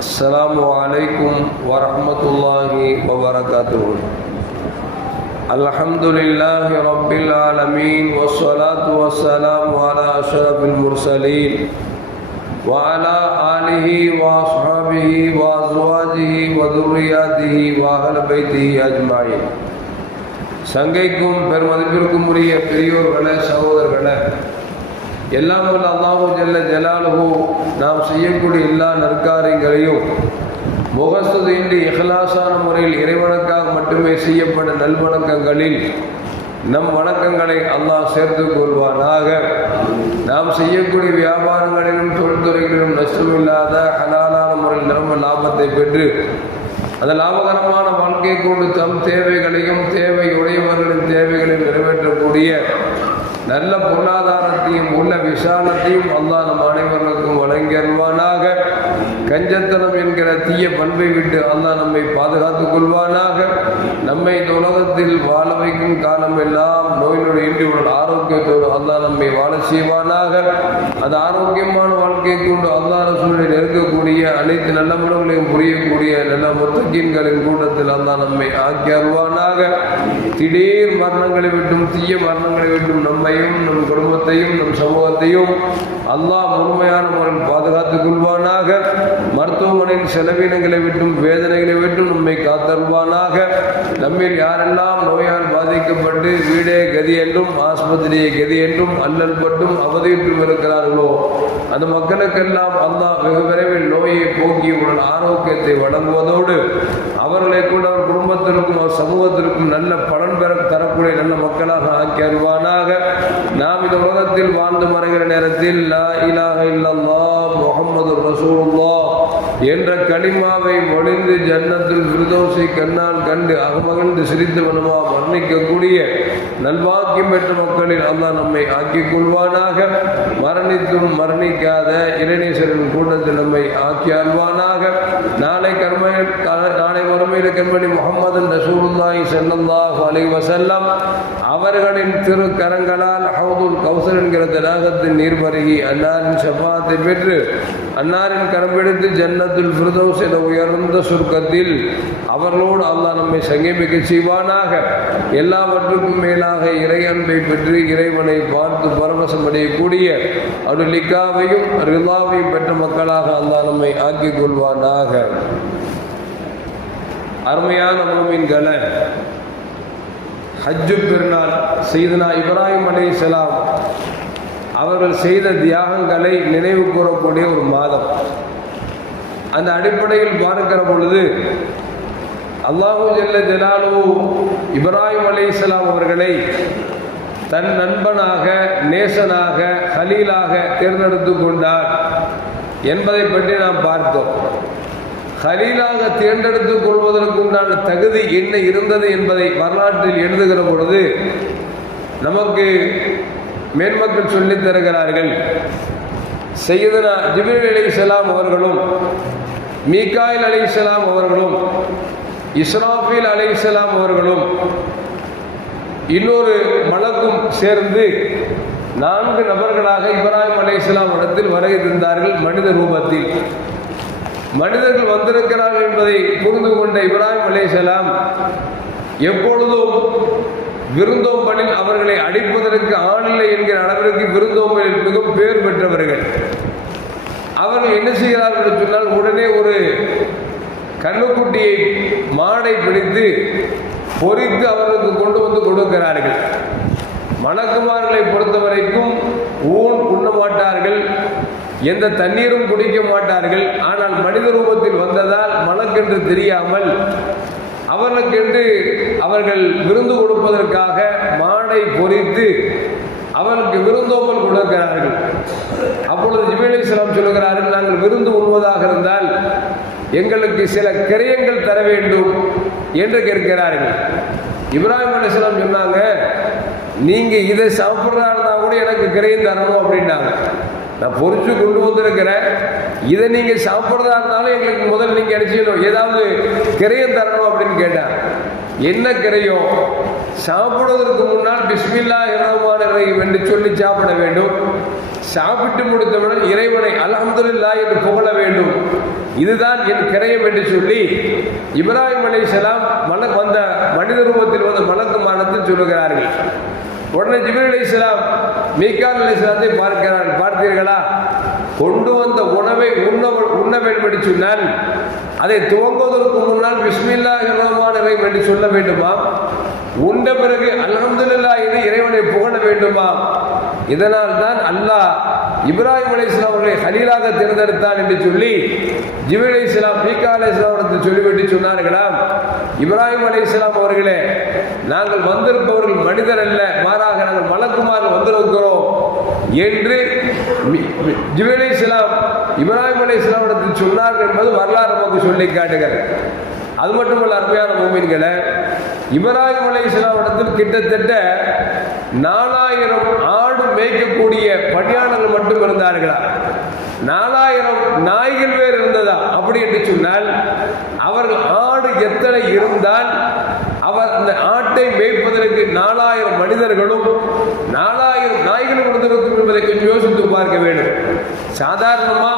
السلام عليكم ورحمة الله وبركاته الحمد لله رب العالمين والصلاة والسلام على أشرف المرسلين وعلى آله وأصحابه وأزواجه وذرياته وأهل بيته أجمعين சங்கைக்கும் பெருமதிப்பிற்கும் உரிய பெரியோர்களே சகோதரர்களே எல்லாம் வல்ல அல்லாஹு ஜல்ல ஜலாலுஹு நாம் செய்யக்கூடிய எல்லா நற்காரியங்களையும் முகஸ்துதின்றி இஹ்லாசான முறையில் இறைவணக்காக மட்டுமே செய்யப்பட்ட நல்வணக்கங்களில் நம் வணக்கங்களை அல்லாஹ் சேர்த்து கொள்வானாக. நாம் செய்யக்கூடிய வியாபாரங்களிலும் தொழில்துறைகளிலும் நஷ்டமில்லாத ஹலாலான முறையில் நிரம்ப லாபத்தை பெற்று அந்த லாபகரமான வாழ்க்கை கொண்டு தம் தேவைகளையும் தேவை உடையவர்களின் தேவைகளையும் நிறைவேற்றக்கூடிய நல்ல பொருளாதாரத்தையும் உள்ள விசாலத்தையும் அல்லா நம் அனைவர்களுக்கும் வழங்கி கஞ்சத்தனம் என்கிற தீய பண்பை விட்டு அல்லா நம்மை பாதுகாத்துக் கொள்வானாக. நம்மை இந்த உலகத்தில் வாழ வைக்கும் காலம் எல்லாம் நோயினுடைய நொடி இன்றி உள்ள ஆரோக்கியத்தோடு அல்லா நம்மை வாழ செய்வானாக. அந்த ஆரோக்கியமான வாழ்க்கை கொண்டு அல்லா ரசூலை நெருங்கக்கூடிய அனைத்து நல்ல மனங்களையும் புரியக்கூடிய நல்ல முத்தகீன்களின் கூட்டத்தில் அல்லா நம்மை ஆக்கி அருவானாக திடீர் மரணங்களை விட்டும் தீய மரணங்களை விட்டும் நம்மையும் நம் குடும்பத்தையும் நம் சமூகத்தையும் அல்லாஹ் முழுமையான முறையில் பாதுகாத்துக் கொள்வானாக. மருத்துவமனையின் செலவினங்களை விட்டும் வேதனைகளை விட்டும் நம்மை காத்தருள்வானாக. நம்மில் யாரெல்லாம் நோயால் பாதிக்கப்பட்டு வீடே கதி என்றும் ஆஸ்பத்திரியை கதி என்றும் அல்லல் பட்டும் அவதியுற்றும் இருக்கிறார்களோ அந்த மக்களுக்கெல்லாம் அல்லாஹ் வெகு விரைவில் நோயை போக்கி உடல் ஆரோக்கியத்தை வழங்குவதோடு அவர்களை கூட அவர் குடும்பத்திற்கும் அவர் சமூகத்திற்கும் நல்ல பலன் பெற தரக்கூடிய நல்ல மக்களாக ஆக்கி அறிவானாக நாம் இந்த உலகத்தில் வாழ்ந்து மறைகிற நேரத்தில் லா என்ற களிமாவை ஒளிந்து ஜன்னத்தில் விருதோசை கண்ணால் கண்டு அகமகிழ்ந்து சிரித்தவனுமா மரணிக்கக்கூடிய நல்வாக்கியம் பெற்ற மக்களில் அல்லாஹ் நம்மை ஆக்கிக் கொள்வானாக. மரணித்தும் மரணிக்காத இளைஞரின் கூட்டத்தில் நம்மை ஆக்கி அல்வானாக நாளை கர்ம நாளை வறுமையில் கண்மணி முகமது ரசூலுல்லாஹி ஸல்லல்லாஹு அலைஹி வஸல்லம் அவர்களின் திரு கரங்களால் ஹவுதுல் கௌசர் என்கிற தடாகத்தின் நீர் பருகி அன்னாரின் சபாத்தை பெற்று அன்னாரின் கரம்பிடித்து ஜன்னத்துல் ஃபிரதோஸ் என உயர்ந்த சுருக்கத்தில் அவர்களோடு அல்லாஹ் நம்மை சங்கமிக்க செய்வானாக. எல்லாவற்றுக்கும் மேலாக இறை அன்பை பெற்று இறைவனை பார்த்து பரவசம் அடையக்கூடிய அருளிக்காவையும் லிக்காவையும் பெற்ற மக்களாக அல்லாஹ் நம்மை ஆக்கிக் கொள்வானாக. அருமையான மூமின்களை ஹஜ்ஜு பெருநாள் செய்தனா இப்ராஹிம் அலைஹிஸ்ஸலாம் அவர்கள் செய்த தியாகங்களை நினைவு கூறக்கூடிய ஒரு மாதம். அந்த அடிப்படையில் பார்க்கிற பொழுது அல்லாஹு ஜெல்ல ஜலாலு இப்ராஹிம் அலைஹிஸ்ஸலாம் அவர்களை தன் நண்பனாக நேசனாக ஹலீலாக தேர்ந்தெடுத்து கொண்டார் என்பதை பற்றி நாம் பார்த்தோம். ஹலீலாக தேர்ந்தெடுத்துக் கொள்வதற்குண்டான தகுதி என்ன இருந்தது என்பதை வரலாற்றில் எழுதுகிற பொழுது நமக்கு மேன்மக்கள் சொல்லித் தருகிறார்கள். செய்தனா ஜிபிர் அலி இஸ்லாம் அவர்களும் மீகாயில் அலி இஸ்லாம் அவர்களும் இஸ்ராஃபில் அலி இஸ்லாம் அவர்களும் இன்னொரு மலக்கும் சேர்ந்து நான்கு நபர்களாக இப்ராஹிம் அலி இஸ்லாம் இடத்தில் வருகை இருந்தார்கள் மனித ரூபத்தில். மனிதர்கள் வந்திருக்கிறார்கள் என்பதை புரிந்து கொண்ட இப்ராஹிம் அலேசலாம் எப்பொழுதும் விருந்தோம்பலில் அவர்களை அடிப்பதற்கு ஆளில்லை என்கிற அளவிற்கு விருந்தோம்பலில் மிகவும் பேர் பெற்றவர்கள். அவர்கள் என்ன செய்கிறார்கள் என்று சொன்னால் உடனே ஒரு கண்ணுக்குட்டியை மாடை பிடித்து பொறித்து அவர்களுக்கு கொண்டு வந்து கொடுக்கிறார்கள். மணக்குமார்களை பொறுத்த வரைக்கும் ஊன் உண்ண மாட்டார்கள் எந்த தண்ணீரும் குடிக்க மாட்டார்கள். ஆனால் மனித ரூபத்தில் வந்ததால் மலக்கென்று தெரியாமல் அவனுக்கென்று அவர்கள் விருந்து கொடுப்பதற்காக மாடை பொறித்து அவனுக்கு விருந்தோம்பல் கொடுக்கிறார்கள். அப்பொழுது ஜிபேலி இஸ்லாம் சொல்லுகிறார்கள் நாங்கள் விருந்து உண்பதாக இருந்தால் எங்களுக்கு சில கிரயங்கள் தர வேண்டும் என்று கேட்கிறார்கள். இப்ராஹிம் அலிஸ்லாம் சொன்னாங்க நீங்க இதை சாப்பிட்றதா இருந்தா கூட எனக்கு கிரயம் தரணும் அப்படின்னாங்க. நான் பொறிச்சு கொண்டு வந்திருக்கிறேன். இதை நீங்க சாப்பிட்றதா இருந்தாலும் எங்களுக்கு முதல்ல நீங்க அடிச்சுக்கணும் ஏதாவது கிரையம் தரணும் அப்படின்னு கேட்டேன் என்ன கிரையம்? சாப்பிடுவதற்கு முன்னால் பிஸ்மில்லா இரவான என்று சொல்லி சாப்பிட வேண்டும். சாப்பிட்டு முடித்தவுடன் இறைவனை அலமதுல்லா என்று புகழ வேண்டும். இதுதான் என் கிரையம் என்று சொல்லி இப்ராஹிம் அலைஹிஸ்ஸலாம் மல வந்த மனித ரூபத்தில் வந்த மலக்குமானத்தில் சொல்லுகிறார்கள். உடனே ஜிபிர் அலைஹிஸ்ஸலாம் மீகான் இஸ்லாத்தை பார்க்கிறான். பார்த்தீர்களா? கொண்டு வந்த உணவை உண்ண உண்ண வேண்டும் என்று சொன்னால் அதை துவங்குவதற்கு முன்னால் பிஸ்மில்லா ரஹ்மான் ரஹீம் என்று சொல்ல வேண்டுமா? உண்ட பிறகு அலமதுல்லா இது இறைவனை புகழ வேண்டுமா? இதனால் தான் அல்லாஹ் இப்ராஹிம் அலைஹிஸ்ஸலாம் அவர்களை ஹலீலாக தேர்ந்தெடுத்தான் என்று சொல்லி ஜிபிர் இஸ்லாம் மீகா அலைஹிஸ்ஸலாமிடத்தில் சொல்லிவிட்டு சொன்னார்களாம் இப்ராஹிம் அலைஹிஸ்ஸலாம் அவர்களே நாங்கள் வந்திருப்பவர்கள் மனிதர் அல்ல மாறாக நாங்கள் மலக்குமாறு வந்திருக்கிறோம் என்று ஜிபிர் இஸ்லாம் இப்ராஹிம் அலைஹிஸ்ஸலாமிடத்தில் சொன்னார்கள் என்பது வரலாறு நமக்கு சொல்லி காட்டுகிறது. அது மட்டுமல்ல அருமையான மூமின்களை இப்ராஹிம் அலைஹிஸ்ஸலாம் இடத்தில் கிட்டத்தட்ட நாலாயிரம் ஆடு மேய்க்கக்கூடிய பணியாளர்கள் மட்டும் இருந்தார்களா? நாலாயிரம் நாய்கள் பேர் இருந்ததா? அப்படி என்று சொன்னால் அவர்கள் ஆடு எத்தனை இருந்தால் அவர் அந்த ஆட்டை மேய்ப்பதற்கு நாலாயிரம் மனிதர்களும் நாலாயிரம் நாய்களும் இருந்திருக்கும் என்பதை கொஞ்சம் யோசித்து பார்க்க வேண்டும். சாதாரணமா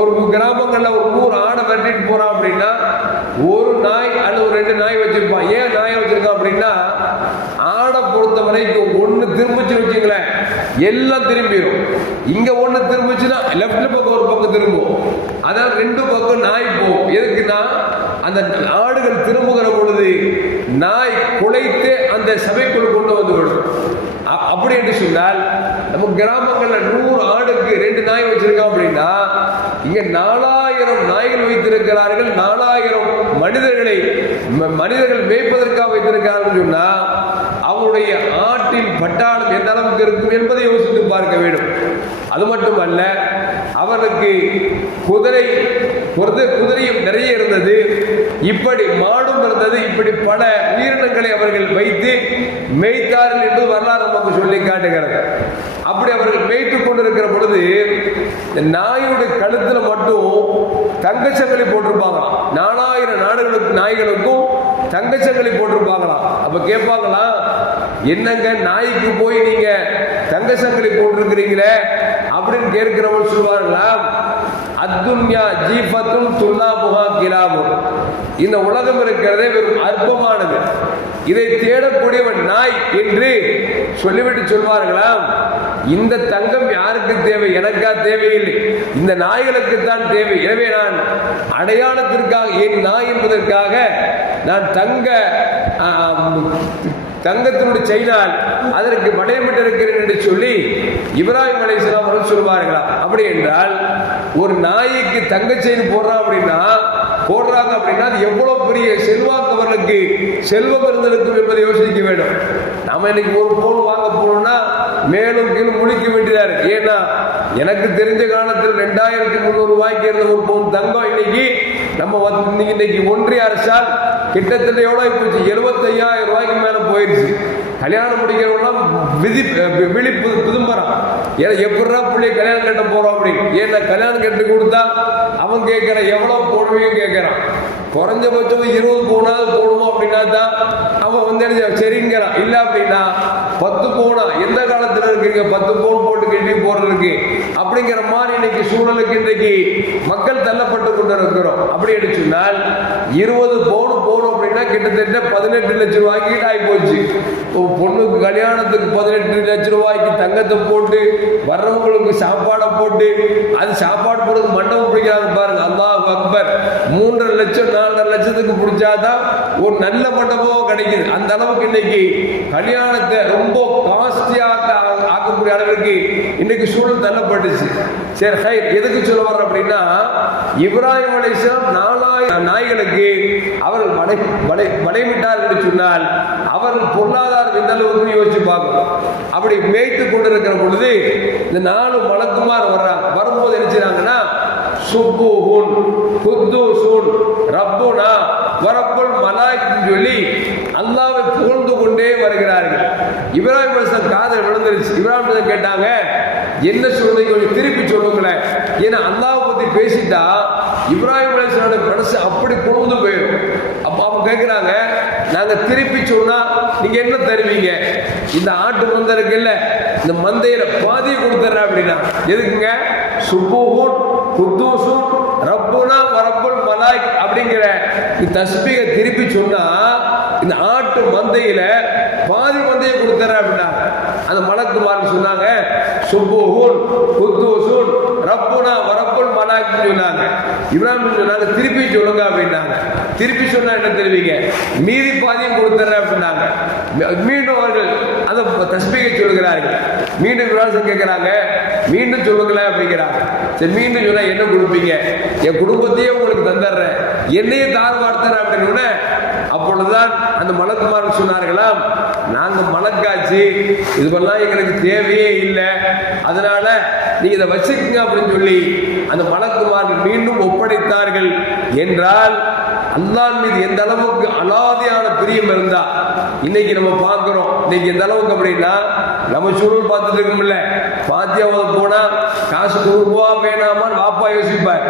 ஒரு கிராமங்களில் ஒரு ஊர் ஆடை வெட்டிட்டு போறான் அப்படின்னா ஒரு நாய் அல்லது ஒரு ரெண்டு நாய் வச்சிருப்பான். ஏன் நாய் வச்சிருக்கான் அப்படின்னா வரைக்கும் ஒன்று திரும்பிச்சு வச்சுங்களேன் எல்லாம் திரும்பிடும் இங்க ஒன்று திரும்பிச்சுன்னா லெஃப்ட்ல பக்கம் ஒரு பக்கம் திரும்பும். அதனால ரெண்டு பக்கம் நாய் போகும். எதுக்குன்னா அந்த ஆடுகள் திரும்புகிற பொழுது நாய் குலைத்து அந்த சபைக்குள் கொண்டு வந்து விடும். அப்படி என்று சொன்னால் நம்ம கிராமங்கள்ல நூறு ஆடுக்கு ரெண்டு நாய் வச்சிருக்கோம் அப்படின்னா இங்க நாலாயிரம் நாய்கள் வைத்திருக்கிறார்கள் நாலாயிரம் மனிதர்களை மனிதர்கள் மேய்ப்பதற்காக வைத்திருக்கிறார்கள் சொன்னா அவருடைய ஆட்டின் பட்டாளம் எந்த அளவுக்கு இருக்கும் என்பதை யோசித்து பார்க்க வேண்டும். அது மட்டுமல்ல அவருக்கு குதிரை குதிரையும் நிறைய இருந்தது. இப்படி மாடும் இருந்தது. இப்படி பல உயிரினங்களை அவர்கள் வைத்து மேய்த்தார்கள் என்று வரலாறு நமக்கு சொல்லி காட்டுகிறது. அப்படி அவர்கள் மேய்த்து கொண்டிருக்கிற பொழுது இந்த நாயுடைய கழுத்துல மட்டும் தங்கச்சங்கலி போட்டிருப்பாங்களாம். நாலாயிரம் நாடுகளுக்கு நாய்களுக்கும் தங்கச்சங்கலி போட்டிருப்பாங்களாம். அப்ப கேட்பாங்களாம் என்னங்க நாய்க்கு போய் நீங்க தங்கச்சங்கிலி போட்டிருக்கிறீங்களே அப்படின்னு கேட்கிறவங்க சொல்லுவார்களா? அத்துன்யா ஜீபத்தும் துல்லா முகா கிலாபும். இந்த உலகம் இருக்கிறதே வெறும் அற்பமானது. இதை தேடக்கூடியவன் நாய் என்று சொல்லிவிட்டு சொல்வார்களாம் இந்த தங்கம் யாருக்கு தேவை? எனக்கா தேவையில்லை. இந்த நாய்களுக்கு தான் தேவை. எனவே நான் அடையாளத்திற்காக என் நாய் என்பதற்காக நான் தங்க தங்கத்தினுடைய செய்தால் அதற்கு மடையமிட்டிருக்கிறேன் என்று சொல்லி இப்ராஹிம் அலைஹிஸ்ஸலாம் அவர்கள் சொல்வார்களா? அப்படி என்றால் ஒரு நாய்க்கு தங்க செயின் போடுறான் அப்படின்னா போடுறாங்க அப்படின்னா அது எவ்வளவு பெரிய செல்வாக்கவர்களுக்கு செல்வம் இருந்திருக்கும் என்பதை யோசிக்க வேண்டும். நம்ம இன்னைக்கு ஒரு போன் வாங்க போனோம்னா மேலும் கீழும் முழிக்க வேண்டியதா இருக்கு. ஏன்னா எனக்கு தெரிஞ்ச காலத்தில் ரெண்டாயிரத்தி முந்நூறு ரூபாய்க்கு இருந்த ஒரு பவுன் தங்கம் இன்னைக்கு நம்ம வந்து இன்னைக்கு ஒன்றிய அரசால் கிட்டத்தட்ட எவ்வளோ போச்சு? எழுபத்தையாயிரம் ரூபாய்க்கு மேலே போயிடுச்சு. கல்யாணம் முடிக்கிறவங்களாம் விதி விழிப்பு புதும்பரம் ஏன்னா எப்படா பிள்ளை கல்யாணம் கட்ட போகிறோம் அப்படின்னு? ஏன்னா கல்யாணம் கட்டி கொடுத்தா அவன் கேட்குறான் எவ்வளோ போடுவீங்க கேட்குறான் குறைஞ்சபட்சம் இருபது போனாவது போடுவோம் அப்படின்னா தான் அவன் வந்து சரிங்கிறான். இல்லை அப்படின்னா பத்து பவுனா எந்த காலத்துல இருக்கீங்க? பத்து பவுன் போட்டு கட்டி போடுறதுக்கு அப்படிங்கிற மாதிரி இன்னைக்கு சூழலுக்கு இன்றைக்கு மக்கள் தள்ளப்பட்டு கொண்டு இருக்கிறோம் அப்படி எடுத்துனால் இருபது பவுன் போகணும் அப்படின்னா கிட்டத்தட்ட பதினெட்டு லட்சம் ரூபாய்க்கு ஆகி போச்சு பொண்ணுக்கு கல்யாணத்துக்கு பதினெட்டு லட்சம் ரூபாய்க்கு தங்கத்தை போட்டு வர்றவங்களுக்கு சாப்பாடை போட்டு அது சாப்பாடு போடுறது மண்டபம் பிடிக்கிறாங்க பாருங்க. அல்லாஹ் அக்பர். மூன்றரை லட்சம் நாலரை லட்சத்துக்கு பிடிச்சாதான் ஒரு நல்ல மண்டபம் கிடைக்குது. அந்த அளவுக்கு இன்னைக்கு கல்யாணத்தை ரொம்ப ரொம்ப காஸ்ட்லியாக ஆக்கக்கூடிய அளவுக்கு இன்னைக்கு சூழல் தள்ளப்பட்டுச்சு. சரி ஹை எதுக்கு சொல்ல வர்றோம் அப்படின்னா இப்ராஹிம் அலிஸ்லாம் நாலாயிரம் நாய்களுக்கு அவர்கள் வடை வடை வடைவிட்டார்கள் என்று சொன்னால் அவர்கள் பொருளாதாரம் எந்த அளவுக்கு யோசிச்சு பார்க்கணும். அப்படி மேய்த்து கொண்டிருக்கிற பொழுது இந்த நாலு மலக்குமார் வர்றாங்க. வரும்போது என்ன செய்றாங்கன்னா குத்து சூன் ரப்புனா வரப்புல் மலாய்க்குன்னு சொல்லி அல்லாவை புகழ் கொண்டே வருகிறார்கள். இப்ராஹிம் அலிஸ்லாம் காதல் விழுந்துருச்சு. இப்ராஹிம் கேட்டாங்க என்ன சொல்றீங்க கொஞ்சம் திருப்பி சொல்லுங்களேன். ஏன்னா அல்லாவை பத்தி பேசிட்டா இப்ராஹிம் அலிஸ்லாமோட மனசு அப்படி குழுந்து போயிடும். அப்போ அவங்க கேட்குறாங்க நாங்க திருப்பி சொன்னா நீங்க என்ன தருவீங்க? இந்த ஆட்டு மந்தை இருக்குல்ல இந்த மந்தையில பாதியை கொடுத்துட்றேன் அப்படின்னா எதுக்குங்க? சுபூஹூன் குத்தூசும் ரப்புனா வரப்புல் மலாய் அப்படிங்கிற இந்த தஸ்பீகை திருப்பி சொன்னா இந்த மந்தையில பாதி மந்தையை கொடுத்துறேன் அப்படின்னா அந்த மலக்குமார்னு சொன்னாங்க சுபூஹூன் குத்தூசுன் ரப்புனா வரப்புன் மலாய்க்னு சொன்னாங்க. இப்ராஹிம் சொன்னாங்க திருப்பி சொல்லுங்க அப்படின்னாங்க. திருப்பி சொன்னா என்ன தெரிவிங்க? மீதி பாதியும் கொடுத்துறேன் அப்படின்னாங்க. மீண்டும் அவர்கள் அந்த தஸ்பீகை சொல்கிறார்கள் மீண்டும் விவாசம் கேட்கிறாங்க மீண்டும் சொல்லுங்களேன் அப்படிங்கிறாங்க. சரி மீண்டும் சொன்னா என்ன கொடுப்பீங்க? என் குடும்பத்தையே உங்களுக்கு தந்துடுறேன். என்னையே தார் வார்த்தேன் அப்படின்னு அப்பொழுதுதான் அந்த மலக்குமாரன் சொன்னார்களாம் நாங்க மலக்காச்சு இதுவெல்லாம் எங்களுக்கு தேவையே இல்லை. அதனால நீங்க இதை வச்சுக்கங்க அப்படின்னு சொல்லி அந்த மலக்குமார்கள் மீண்டும் ஒப்படைத்தார்கள். என்றால் அல்லாஹ் மீது எந்த அளவுக்கு அலாதியான பிரியம் இருந்தா இன்னைக்கு நம்ம பார்க்கிறோம். இன்னைக்கு எந்த அளவுக்கு அப்படின்னா நம்ம சூழல் பார்த்துட்டு இருக்கோம்ல. பாத்தியாவது போனா காசு ரூபா வேணாமான்னு வாப்பா யோசிப்பார்.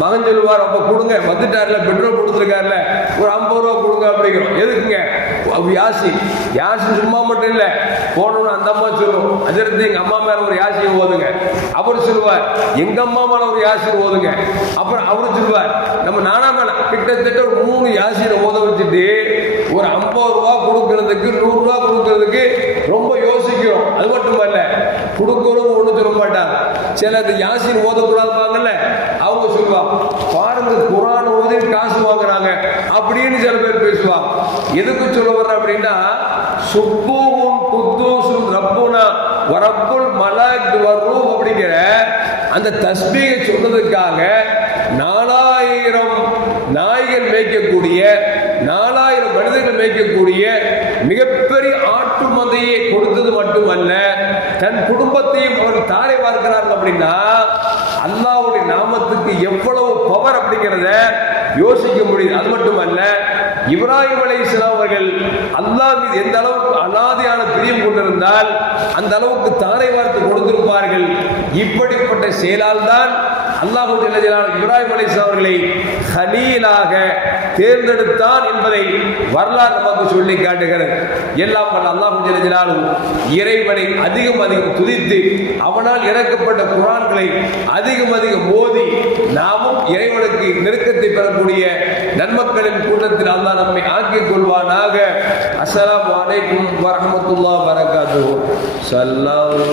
மகன் சொல்லுவார் அப்ப கொடுங்க. வந்துட்டார்ல பெட்ரோல் கொடுத்துருக்காருல. ஒரு ஐம்பது ரூபா கொடுங்க அப்படிங்கிறோம். எதுக்குங்க? யாசி. யாசி சும்மா மட்டும் இல்ல. போனோம்னு அந்த அம்மா சொல்லுவோம் அதிர்ந்து எங்க அம்மா மேல ஒரு யாசியை ஓதுங்க. அவர் சொல்லுவார் எங்க அம்மா மேல ஒரு யாசியை ஓதுங்க. அப்புறம் அவரு சொல்லுவார் நம்ம நானா மேல. கிட்டத்தட்ட ஒரு மூணு யாசியை ஓத வச்சுட்டு ஒரு ஐம்பது ரூபா கொடுக்கறதுக்கு நூறு ரூபா கொடுக்கறதுக்கு ரொம்ப யோசிக்கிறோம். அது மட்டும் இல்ல கொடுக்கணும் ஒன்று சொல்ல மாட்டாங்க. சில இந்த யாசின் ஓதக்கூடாதுப்பாங்கல்ல அவங்க சொல்லுவாங்க பாருங்க குரான் ஓதி காசு வாங்குறாங்க. அப்படின்னு சில பேர் பேசுவாங்க. எதுக்கு சொல்ல வர்ற அப்படின்னா சுப்பூவும் குத்தூசும் ரப்புனா வரப்புல் மலாக் வரும் அப்படிங்கிற அந்த தஸ்பீகை சொன்னதுக்காக நாலாயிரம் நாய்கள் மேய்க்கக்கூடிய நாலாயிரம் மனிதர்கள் மேய்க்கக்கூடிய மிகப்பெரிய ஆட்டு மந்தையை கொடுத்து மட்டுமல்ல தன் குடும்பத்தையும் அவர் தாரை பார்க்கிறார்கள் அப்படின்னா அல்லாவுடைய நாமத்துக்கு எவ்வளவு பவர் அப்படிங்கிறத யோசிக்க முடியுது. அது மட்டுமல்ல இப்ராஹிம் அலைஹிஸ்ஸலாம் அவர்கள் அல்லாஹ் மீது எந்த அளவுக்கு அனாதையான பிரியம் கொண்டிருந்தால் அந்த அளவுக்கு தாரை வார்த்து கொடுத்திருப்பார்கள். இப்படிப்பட்ட செயலால் தான் அல்லாஹு இப்ராஹிம் அலிஸ் அவர்களை ஹலீலாக தேர்ந்தெடுத்தான் என்பதை வரலாறு நமக்கு சொல்லி காட்டுகிறது. எல்லாம் வல்ல அல்லாஹு ஜெனஜினாலும் இறைவனை அதிகம் அதிகம் துதித்து அவனால் இறக்கப்பட்ட குரான்களை அதிகம் அதிகம் மோதி நாமும் இறைவனுக்கு நெருக்கத்தை பெறக்கூடிய நன்மக்களின் கூட்டத்தில் அல்லாஹ் நம்மை ஆக்கிக் கொள்வானாக. அஸ்லாம் அலைக்கும் வரஹ்மத்துல்லாஹி வரகாத்துஹு ஸல்லல்லாஹு